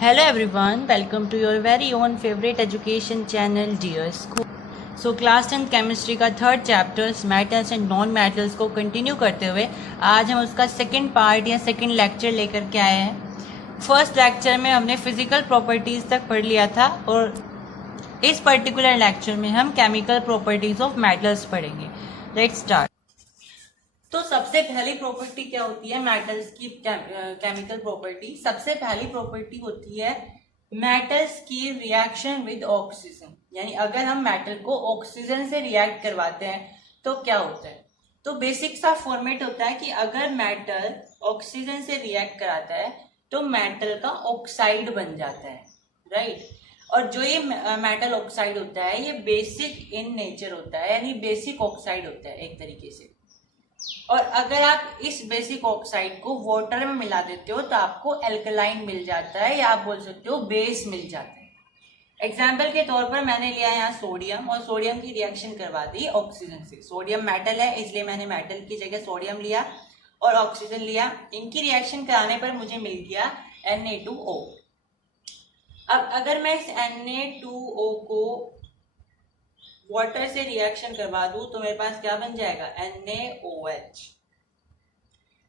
Hello everyone, welcome to your very own favorite education channel Dear School. So class 10 chemistry का third chapters metals and non metals को continue करते हुए आज हम उसका second part या सेकंड लेक्चर लेकर के आए हैं। फर्स्ट लेक्चर में हमने फिजिकल प्रॉपर्टीज तक पढ़ लिया था और इस पर्टिकुलर लेक्चर में हम केमिकल प्रॉपर्टीज ऑफ मेटल्स पढ़ेंगे। Let's start. तो सबसे पहली प्रॉपर्टी क्या होती है मेटल्स की केमिकल प्रॉपर्टी? सबसे पहली प्रॉपर्टी होती है मेटल्स की रिएक्शन विद ऑक्सीजन, यानी अगर हम मेटल को ऑक्सीजन से रिएक्ट करवाते हैं तो क्या होता है। तो बेसिक सा फॉर्मेट होता है कि अगर मेटल ऑक्सीजन से रिएक्ट कराता है तो मेटल का ऑक्साइड बन जाता है, राइट। और जो ये मेटल ऑक्साइड होता है ये बेसिक इन नेचर होता है, यानी बेसिक ऑक्साइड होता है एक तरीके से। और अगर आप इस बेसिक ऑक्साइड को वाटर में मिला देते हो तो आपको एल्कलाइन मिल जाता है, या आप बोल सकते हो बेस मिल जाता है। एग्जाम्पल के तौर पर मैंने लिया यहाँ सोडियम और सोडियम की रिएक्शन करवा दी ऑक्सीजन से। सोडियम मेटल है इसलिए मैंने मेटल की जगह सोडियम लिया और ऑक्सीजन लिया। इनकी रिएक्शन कराने पर मुझे मिल गया Na2O। अब अगर मैं इस Na2O को वाटर से रिएक्शन करवा दूं तो मेरे पास क्या बन जाएगा NaOH,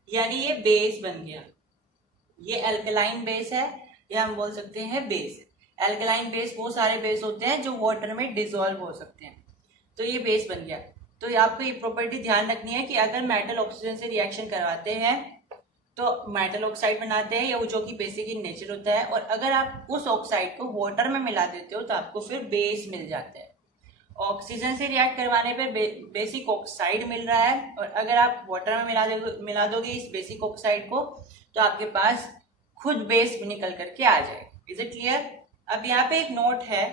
यानी ये बेस बन गया। ये अल्कलाइन बेस है या हम बोल सकते हैं बेस। अल्कलाइन बेस वो सारे बेस होते हैं जो वाटर में डिसॉल्व हो सकते हैं, तो ये बेस बन गया। तो आपको ये प्रॉपर्टी ध्यान रखनी है कि अगर मेटल ऑक्सीजन से रिएक्शन करवाते हैं तो मेटल ऑक्साइड बनाते हैं, या जो कि बेसिक इन नेचर होता है। और अगर आप उस ऑक्साइड को वाटर में मिला देते हो तो आपको फिर बेस मिल जाता है। ऑक्सीजन से रिएक्ट करवाने पे बेसिक ऑक्साइड मिल रहा है, और अगर आप वाटर में मिला दोगे इस बेसिक ऑक्साइड को तो आपके पास खुद बेस निकल करके आ जाएगा। Is it clear? अब यहाँ पे एक नोट है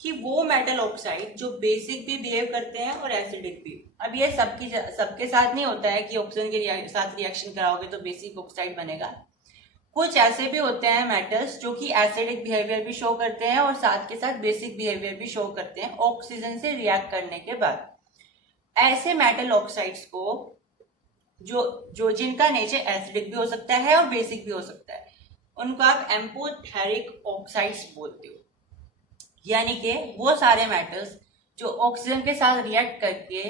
कि वो मेटल ऑक्साइड जो बेसिक भी बिहेव करते हैं और एसिडिक भी। अब ये सबके साथ नहीं होता है कि ऑक्सीजन के साथ रिएक्शन कराओगे तो बेसिक ऑक्साइड बनेगा। कुछ ऐसे भी होते हैं मेटल्स जो कि एसिडिक बिहेवियर भी शो करते हैं और साथ के साथ बेसिक बिहेवियर भी शो करते हैं ऑक्सीजन से रिएक्ट करने के बाद। ऐसे मेटल ऑक्साइड्स को जो जिनका नेचर एसिडिक भी हो सकता है और बेसिक भी हो सकता है, उनको आप एम्फोटेरिक ऑक्साइड्स बोलते हो। यानी कि वो सारे मेटल्स जो ऑक्सीजन के साथ रिएक्ट करके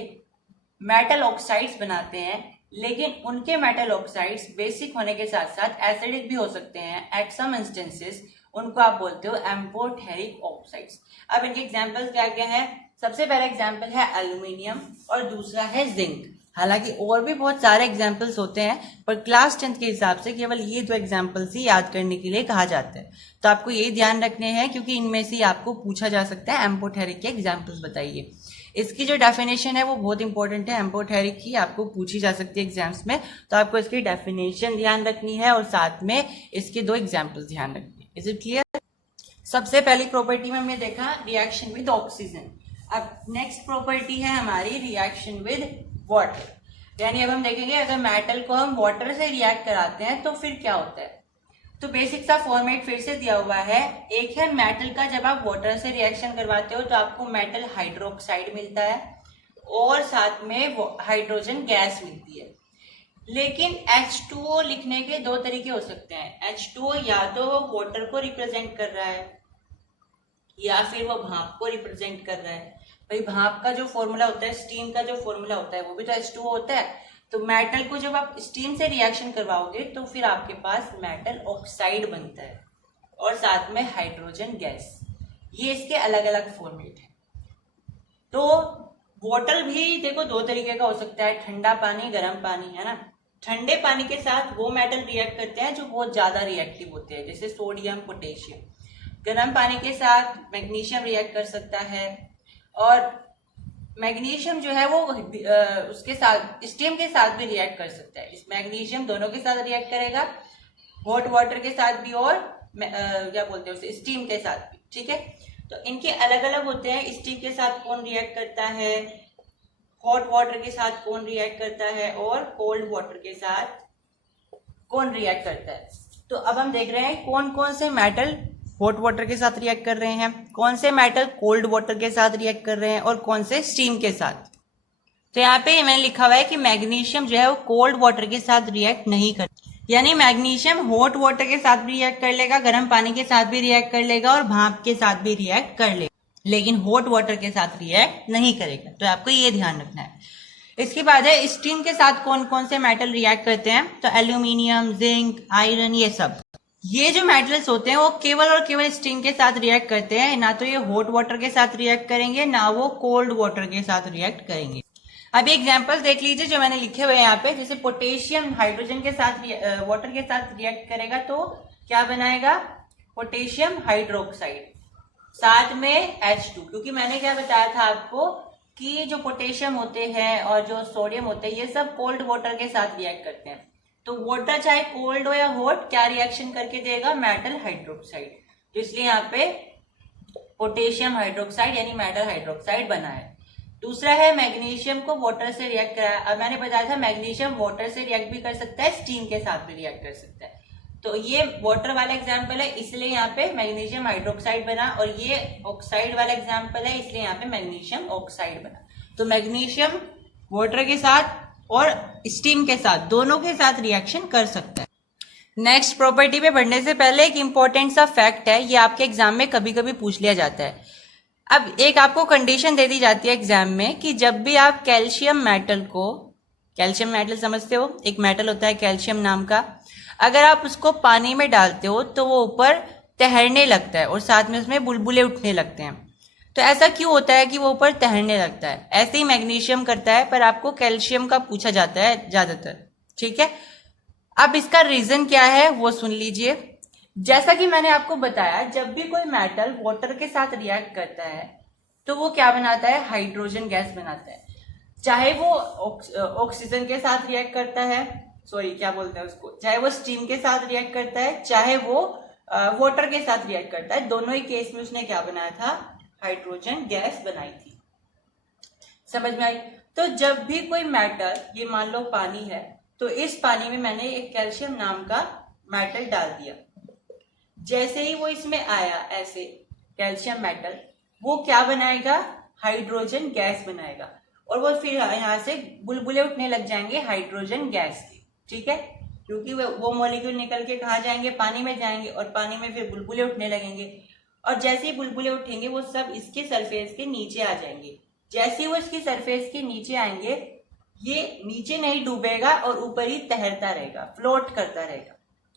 मेटल ऑक्साइड्स बनाते हैं, लेकिन उनके मेटल ऑक्साइड्स बेसिक होने के साथ साथ एसिडिक भी हो सकते हैं एट सम इंस्टेंसेस, उनको आप बोलते हो एम्फोटेरिक ऑक्साइड्स। अब इनके एग्जांपल्स क्या क्या है? सबसे पहला एग्जांपल है एल्यूमिनियम और दूसरा है जिंक। हालांकि और भी बहुत सारे एग्जांपल्स होते हैं पर क्लास 10 के हिसाब से केवल ये दो एग्जांपल्स ही याद करने के लिए कहा जाता है। तो आपको ये ध्यान रखने हैं क्योंकि इनमें से आपको पूछा जा सकता है एम्फोटेरिक के एग्जाम्पल्स बताइए। इसकी जो डेफिनेशन है वो बहुत इंपॉर्टेंट है, एम्फोटेरिक की आपको पूछी जा सकती है एग्जाम्स में, तो आपको इसकी डेफिनेशन ध्यान रखनी है और साथ में इसके दो एग्जाम्पल्स ध्यान रखनी है। Is it clear? सबसे पहली प्रॉपर्टी में हमने देखा रिएक्शन विद ऑक्सीजन। अब नेक्स्ट प्रॉपर्टी है हमारी रिएक्शन विद वाटर, यानी अब हम देखेंगे अगर मेटल को हम वाटर से रिएक्ट कराते हैं तो फिर क्या होता है। तो बेसिक सा फॉर्मेट फिर से दिया हुआ है। एक है मेटल का, जब आप वाटर से रिएक्शन करवाते हो तो आपको मेटल हाइड्रोक्साइड मिलता है और साथ में हाइड्रोजन गैस मिलती है। लेकिन H2O लिखने के दो तरीके हो सकते हैं। H2O या तो वो वाटर को रिप्रेजेंट कर रहा है या फिर वो भाप को रिप्रेजेंट कर रहा है। भाई भाप का जो फॉर्मूला होता है, स्टीम का जो फॉर्मूला होता है वो भी तो H2O होता है। तो मेटल को जब आप स्टीम से रिएक्शन करवाओगे तो फिर आपके पास मेटल ऑक्साइड बनता है और साथ में हाइड्रोजन गैस। ये इसके अलग अलग फॉर्मेट है। तो वाटर भी देखो दो तरीके का हो सकता है, ठंडा पानी, गर्म पानी, है ना। ठंडे पानी के साथ वो मेटल रिएक्ट करते हैं जो बहुत ज्यादा रिएक्टिव होते हैं, जैसे सोडियम, पोटेशियम। गर्म पानी के साथ मैग्नीशियम रिएक्ट कर सकता है, और मैग्नीशियम जो है वो उसके साथ स्टीम के साथ भी रिएक्ट कर सकता है। इस मैग्नीशियम दोनों के साथ रिएक्ट करेगा, हॉट वाटर के साथ भी और क्या बोलते हैं उसे, स्टीम के साथ भी, ठीक है। तो इनके अलग अलग होते हैं। स्टीम के साथ कौन रिएक्ट करता है, हॉट वाटर के साथ कौन रिएक्ट करता है, और कोल्ड वाटर के साथ कौन रिएक्ट करता है। तो अब हम देख रहे हैं कौन कौन से मेटल हॉट वाटर के साथ रिएक्ट कर रहे हैं, कौन से मेटल कोल्ड वाटर के साथ रिएक्ट कर रहे हैं और कौन से स्टीम के साथ। तो यहाँ पे मैंने लिखा हुआ है कि मैग्नीशियम जो है वो कोल्ड वाटर के साथ रिएक्ट नहीं करता, यानी मैग्नीशियम हॉट वाटर के साथ भी रिएक्ट कर लेगा, गर्म पानी के साथ भी रिएक्ट कर लेगा और भाप के साथ भी रिएक्ट कर लेगा, लेकिन हॉट वाटर के साथ रिएक्ट नहीं करेगा। तो आपको ये ध्यान रखना है। इसके बाद है स्टीम के साथ कौन कौन से मेटल रिएक्ट करते हैं, तो एल्यूमिनियम, जिंक, आयरन, ये सब। ये जो मेटल्स होते हैं वो केवल और केवल स्टीम के साथ रिएक्ट करते हैं, ना तो ये हॉट वाटर के साथ रिएक्ट करेंगे ना वो कोल्ड वाटर के साथ रिएक्ट करेंगे। अभी एग्जांपल्स देख लीजिए जो मैंने लिखे हुए हैं यहाँ पे। जैसे पोटेशियम हाइड्रोजन के साथ वाटर के साथ रिएक्ट करेगा तो क्या बनाएगा, पोटेशियम हाइड्रोक्साइड, साथ में H2, क्योंकि मैंने क्या बताया था आपको कि जो पोटेशियम होते हैं और जो सोडियम होते हैं ये सब कोल्ड वाटर के साथ रिएक्ट करते हैं। तो वाटर चाहे कोल्ड हो या हॉट, क्या रिएक्शन करके देगा, मेटल हाइड्रोक्साइड। तो इसलिए यहाँ पे पोटेशियम हाइड्रोक्साइड यानी मेटल हाइड्रोक्साइड बना है। दूसरा है मैग्नीशियम को वाटर से रिएक्ट कराया। अब मैंने बताया था मैग्नीशियम वाटर से रिएक्ट भी कर सकता है, स्टीम के साथ भी रिएक्ट कर सकता है। तो ये वाटर वाला एग्जाम्पल है, इसलिए यहाँ पे मैग्नीशियम हाइड्रोक्साइड बना, और ये ऑक्साइड वाला एग्जाम्पल है, इसलिए यहाँ पे मैग्नीशियम ऑक्साइड बना। तो मैग्नीशियम वाटर के साथ और स्टीम के साथ, दोनों के साथ रिएक्शन कर सकता है। नेक्स्ट प्रॉपर्टी पे बढ़ने से पहले एक इंपॉर्टेंट सा फैक्ट है, ये आपके एग्जाम में कभी कभी पूछ लिया जाता है। अब एक आपको कंडीशन दे दी जाती है एग्जाम में कि जब भी आप कैल्शियम मेटल को, कैल्शियम मेटल समझते हो, एक मेटल होता है कैल्शियम नाम का, अगर आप उसको पानी में डालते हो तो वो ऊपर तैरने लगता है और साथ में उसमें बुलबुले उठने लगते हैं। तो ऐसा क्यों होता है कि वो ऊपर तैरने लगता है? ऐसे ही मैग्नीशियम करता है, पर आपको कैल्शियम का पूछा जाता है ज्यादातर, ठीक है। अब इसका रीजन क्या है वो सुन लीजिए। जैसा कि मैंने आपको बताया, जब भी कोई मेटल वाटर के साथ रिएक्ट करता है तो वो क्या बनाता है, हाइड्रोजन गैस बनाता है। चाहे वो ऑक्सीजन के साथ रिएक्ट करता है, सॉरी क्या बोलते हैं उसको, चाहे वो स्टीम के साथ रिएक्ट करता है, चाहे वो वाटर के साथ रिएक्ट करता है, दोनों ही केस में उसने क्या बनाया था, हाइड्रोजन गैस बनाई थी। समझ में आई? तो जब भी कोई मेटल, ये मान लो पानी है, तो इस पानी में मैंने एक कैल्शियम नाम का मेटल डाल दिया। जैसे ही वो इसमें आया ऐसे कैल्शियम मेटल, वो क्या बनाएगा, हाइड्रोजन गैस बनाएगा, और वो फिर यहाँ से बुलबुले उठने लग जाएंगे हाइड्रोजन गैस के, ठीक है। क्योंकि वो मॉलिक्यूल निकल के कहाँ जाएंगे, पानी में जाएंगे, और पानी में फिर बुलबुले उठने लगेंगे, और जैसे ही बुलबुले उठेंगे वो सब इसके सरफेस के नीचे आ जाएंगे। जैसे ही वो इसकी सरफेस के नीचे आएंगे, ये नीचे नहीं डूबेगा और ऊपर ही तैरता रहेगा, फ्लोट करता रहेगा।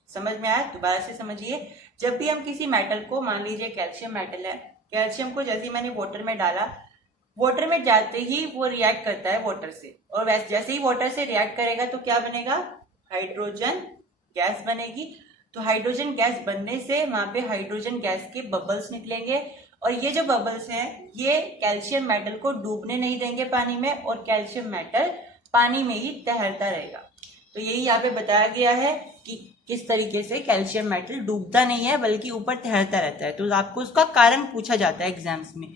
समझ में आया? दोबारा से समझिए। जब भी हम किसी मेटल को, मान लीजिए कैल्शियम मेटल है, कैल्शियम को जैसे ही मैंने वाटर में डाला, वाटर में जाते ही वो रिएक्ट करता है वाटर से, और वैसे जैसे ही वाटर से रिएक्ट करेगा तो क्या बनेगा, हाइड्रोजन गैस बनेगी। तो हाइड्रोजन गैस बनने से वहां पे हाइड्रोजन गैस के बबल्स निकलेंगे, और ये जो बबल्स हैं ये कैल्शियम मेटल को डूबने नहीं देंगे पानी में, और कैल्शियम मेटल पानी में ही तैरता रहेगा। तो यही यहाँ पे बताया गया है कि किस तरीके से कैल्शियम मेटल डूबता नहीं है बल्कि ऊपर तैरता रहता है। तो आपको उसका कारण पूछा जाता है एग्जाम्स में।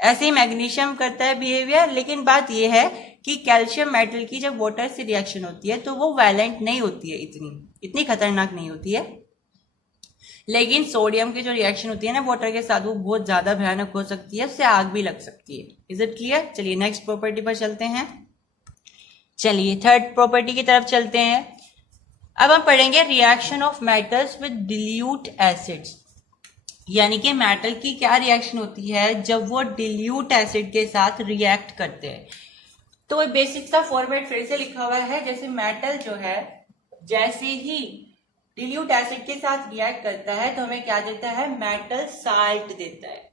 ऐसे ही मैग्नीशियम करता है बिहेवियर, लेकिन बात यह है कि कैल्शियम मेटल की जब वाटर से रिएक्शन होती है तो वो वैलेंट नहीं होती है, इतनी खतरनाक नहीं होती है। लेकिन सोडियम की जो रिएक्शन होती है ना वाटर के साथ, वो बहुत ज्यादा भयानक हो सकती है, उससे आग भी लग सकती है। Is it clear? चलिए नेक्स्ट प्रॉपर्टी पर चलते हैं। चलिए थर्ड प्रॉपर्टी की तरफ चलते हैं। अब हम पढ़ेंगे reaction of metals with dilute acids, यानी कि मेटल की क्या रिएक्शन होती है जब वो डिल्यूट एसिड के साथ रिएक्ट करते हैं। तो बेसिक सा फॉर्मेट फिर से लिखा हुआ है। जैसे मेटल जो है जैसे ही डिल्यूट एसिड के साथ रिएक्ट करता है तो हमें क्या देता है, मेटल साल्ट देता है,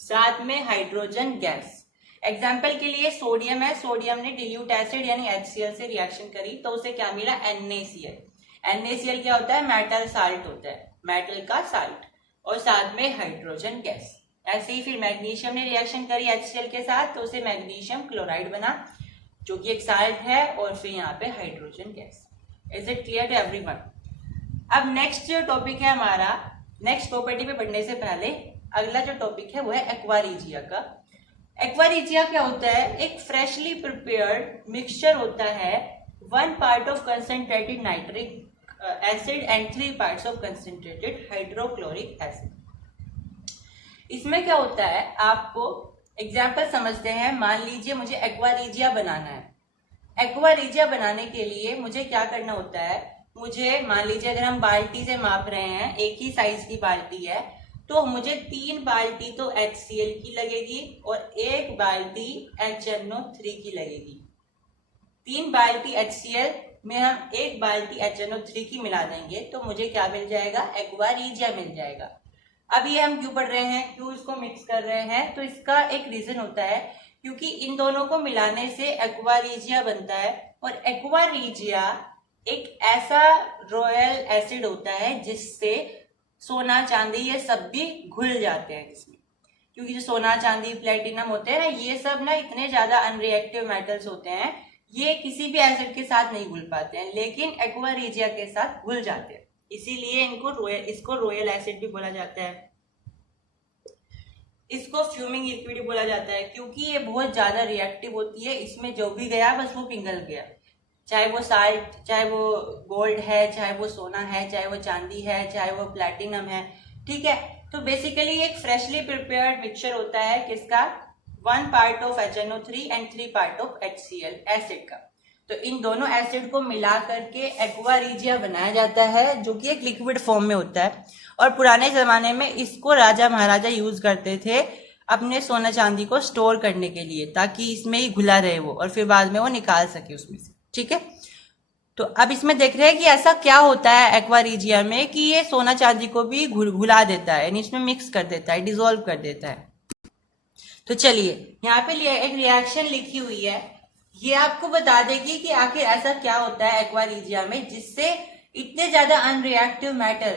साथ में हाइड्रोजन गैस। एग्जाम्पल के लिए सोडियम है, सोडियम ने डिल्यूट एसिड यानी HCl से रिएक्शन करी तो उसे क्या मिला, NaCl। NaCl क्या होता है, मेटल साल्ट होता है, मेटल का साल्ट, और साथ में हाइड्रोजन गैस। ऐसे ही फिर मैग्नीशियम ने रिएक्शन करी HCl के साथ तो उसे मैग्नीशियम क्लोराइड बना, जो कि एक साल्ट है, और फिर यहाँ पे hydrogen gas. Is it clear to everyone? अब नेक्स्ट जो टॉपिक है हमारा, नेक्स्ट प्रॉपर्टी पे बढ़ने से पहले अगला जो टॉपिक है वो है एक्वा रिजिया का। एक्वा रिजिया क्या होता है, एक फ्रेशली प्रिपेयर्ड मिक्सचर होता है, 1 part of concentrated nitric acid and 3 parts of concentrated hydrochloric acid. इसमें क्या होता है, आपको एग्जाम्पल समझते हैं। मान लीजिए मुझे एक्वा रिजिया बनाना है। एक्वा रिजिया बनाने के लिए मुझे क्या करना होता है, मुझे मान लीजिए अगर हम बाल्टी से माप रहे हैं, एक ही साइज की बाल्टी है, तो मुझे 3 बाल्टी तो HCl की लगेगी और 1 बाल्टी HNO3 की लगेगी। 3 बाल्टी HCl में हम 1 बाल्टी HNO3 की मिला देंगे तो मुझे क्या मिल जाएगा, एक्वा रीजिया मिल जाएगा। अब ये हम क्यों पढ़ रहे हैं, क्यों इसको मिक्स कर रहे हैं, तो इसका एक रीजन होता है क्योंकि इन दोनों को मिलाने से एक्वा रीजिया बनता है और एक्वा रीजिया एक ऐसा रॉयल एसिड होता है जिससे सोना चांदी ये सब भी घुल जाते हैं इसमें, क्योंकि जो सोना चांदी प्लेटिनम होते हैं ये सब ना इतने ज्यादा अनरिएक्टिव मेटल्स होते हैं, ये किसी भी एसिड के साथ नहीं घुल पाते हैं, लेकिन एक्वा रीजिया के साथ घुल जाते हैं, इसीलिए इसको रॉयल एसिड भी बोला जाता है। इसको फ्यूमिंग लिक्विड बोला जाता है क्योंकि ये बहुत ज्यादा रिएक्टिव होती है, इसमें जो भी गया बस वो पिघल गया, चाहे वो साल्ट, चाहे वो गोल्ड है, चाहे वो सोना है, चाहे वो चांदी है, चाहे वो प्लैटिनम है, ठीक है। तो बेसिकली एक फ्रेशली प्रिपेयर्ड मिक्सचर होता है किसका, 1 part of HNO3 and 3 part of HCl acid का। तो इन दोनों एसिड को मिला करके एक्वा रीजिया बनाया जाता है जो कि एक लिक्विड फॉर्म में होता है, और पुराने जमाने में इसको राजा महाराजा यूज करते थे अपने सोना चांदी को स्टोर करने के लिए, ताकि इसमें ही घुला रहे वो और फिर बाद में वो निकाल सके उसमें से, ठीक है। तो अब इसमें देख रहे हैं कि ऐसा क्या होता है एक्वा रीजिया में कि ये सोना चांदी को भी घुला देता है, यानी इसमें मिक्स कर देता है, डिसॉल्व कर देता है। तो चलिए यहाँ पे एक रिएक्शन लिखी हुई है, ये आपको बता देगी कि आखिर ऐसा क्या होता है एक्वा रीजिया में जिससे इतने ज्यादा unreactive metal,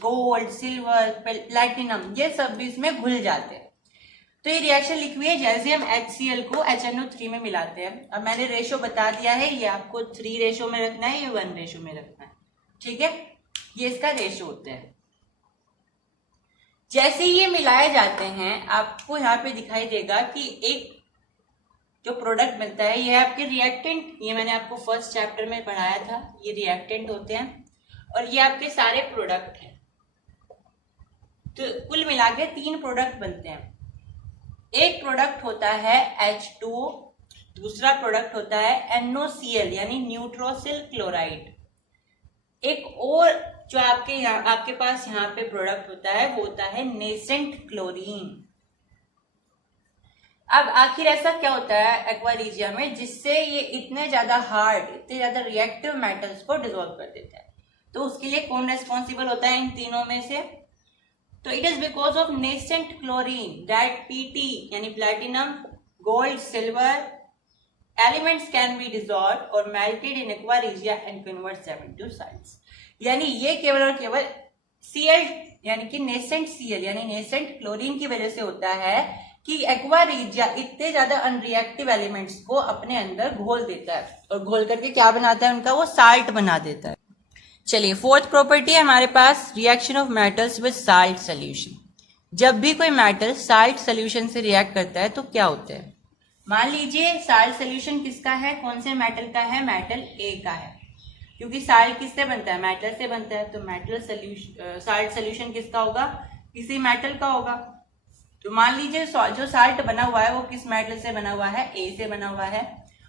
gold, silver, platinum, ये सब भी इसमें घुल जाते हैं। तो ये रिएक्शन लिखी हुई है, जैसे हम HCl को HNO3 में मिलाते हैं। अब मैंने रेशो बता दिया है, ये आपको 3 रेशो में रखना है, ये 1 रेशो में रखना है, ठीक है। ये इसका रेशो होता है। जैसे ये मिलाए जाते हैं आपको यहाँ पे दिखाई देगा कि एक जो प्रोडक्ट मिलता है ये आपके रिएक्टेंट, ये मैंने आपको फर्स्ट चैप्टर में पढ़ाया था, ये रिएक्टेंट होते हैं और ये आपके सारे प्रोडक्ट हैं। तो कुल मिला के 3 प्रोडक्ट बनते हैं। एक प्रोडक्ट होता है H2O, दूसरा प्रोडक्ट होता है NOCl यानी न्यूट्रोसिल क्लोराइड, एक और जो आपके पास यहाँ पे प्रोडक्ट होता है वो होता है नेसेंट क्लोरीन। अब आखिर ऐसा क्या होता है एक्वा रीजिया में जिससे ये इतने ज्यादा हार्ड, इतने ज्यादा रिएक्टिव मेटल्स को डिसॉल्व कर देता है, तो उसके लिए कौन रेस्पॉन्सिबल होता है इन तीनों में से, तो it is because of nascent chlorine that PT यानी platinum, gold, silver elements can be dissolved और melted in aqua regia and convert them into salts. यानी ये केवल और केवल Cl यानी कि नेसेंट Cl यानी नेसेंट क्लोरीन की वजह से होता है कि एक्वा रीजिया इतने ज्यादा अनरिएक्टिव एलिमेंट्स को अपने अंदर घोल देता है और घोल करके क्या बनाता है उनका, वो साल्ट बना देता है। चलिए फोर्थ प्रॉपर्टी है हमारे पास, reaction of metals with salt solution. जब भी कोई मेटल साल्ट सोल्यूशन से रिएक्ट करता है तो क्या होता है, मान लीजिए साल्ट सोल्यूशन किसका है, कौन से मेटल का है, मेटल A का है, क्योंकि साल्ट किससे बनता है, मेटल से बनता है, तो मेटल सोल्यूशन, साल्ट सोल्यूशन किसका होगा, किसी मेटल का होगा। तो मान लीजिए जो साल्ट बना हुआ है वो किस मेटल से बना हुआ है, A से बना हुआ है,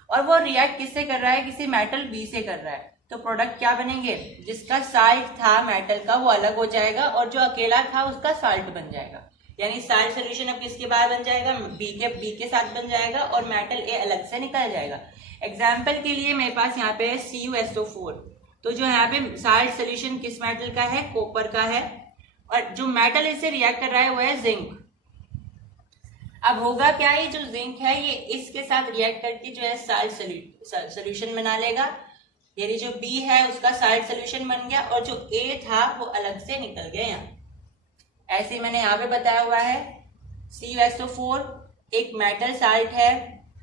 और वो रिएक्ट किससे कर रहा है, किसी मेटल B से कर रहा है। तो प्रोडक्ट क्या बनेंगे, जिसका साल्ट था मेटल का वो अलग हो जाएगा और जो अकेला था उसका साल्ट बन जाएगा, यानी साल्ट सोल्यूशन अब किसके बाद बन जाएगा, B के साथ बन जाएगा और मेटल A अलग से निकल जाएगा। एग्जाम्पल के लिए मेरे पास यहाँ पे है CuSO4, तो जो यहाँ पे साल्ट सोल्यूशन किस मेटल का है, कॉपर का है, और जो मेटल इससे रिएक्ट कर रहा है वो है जिंक। अब होगा क्या, ये जो जिंक है ये इसके साथ रिएक्ट करके जो है साल्ट सोल्यूशन बना लेगा, यानी जो B है उसका साल्ट सोल्यूशन बन गया और जो A था वो अलग से निकल गया। यहाँ ऐसे मैंने यहाँ पे बताया हुआ है, CuSO4 एक मेटल साल्ट है,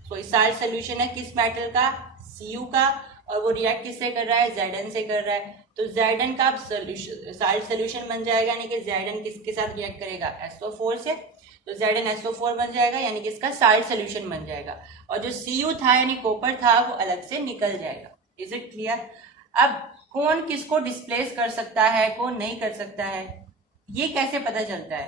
कोई साल्ट सोल्यूशन है किस मेटल का, Cu का, और वो रिएक्ट किससे कर रहा है, Zn से कर रहा है। तो Zn का साल्ट सोल्यूशन बन जाएगा, यानी कि Zn किसके साथ रिएक्ट करेगा, SO4 से, तो ZnSO4 बन जाएगा, यानी कि इसका साल्ट सोल्यूशन बन जाएगा, और जो Cu था यानी कॉपर था वो अलग से निकल जाएगा। Is it clear. अब कौन किसको डिस्प्लेस कर सकता है, कौन नहीं कर सकता है, ये कैसे पता चलता है,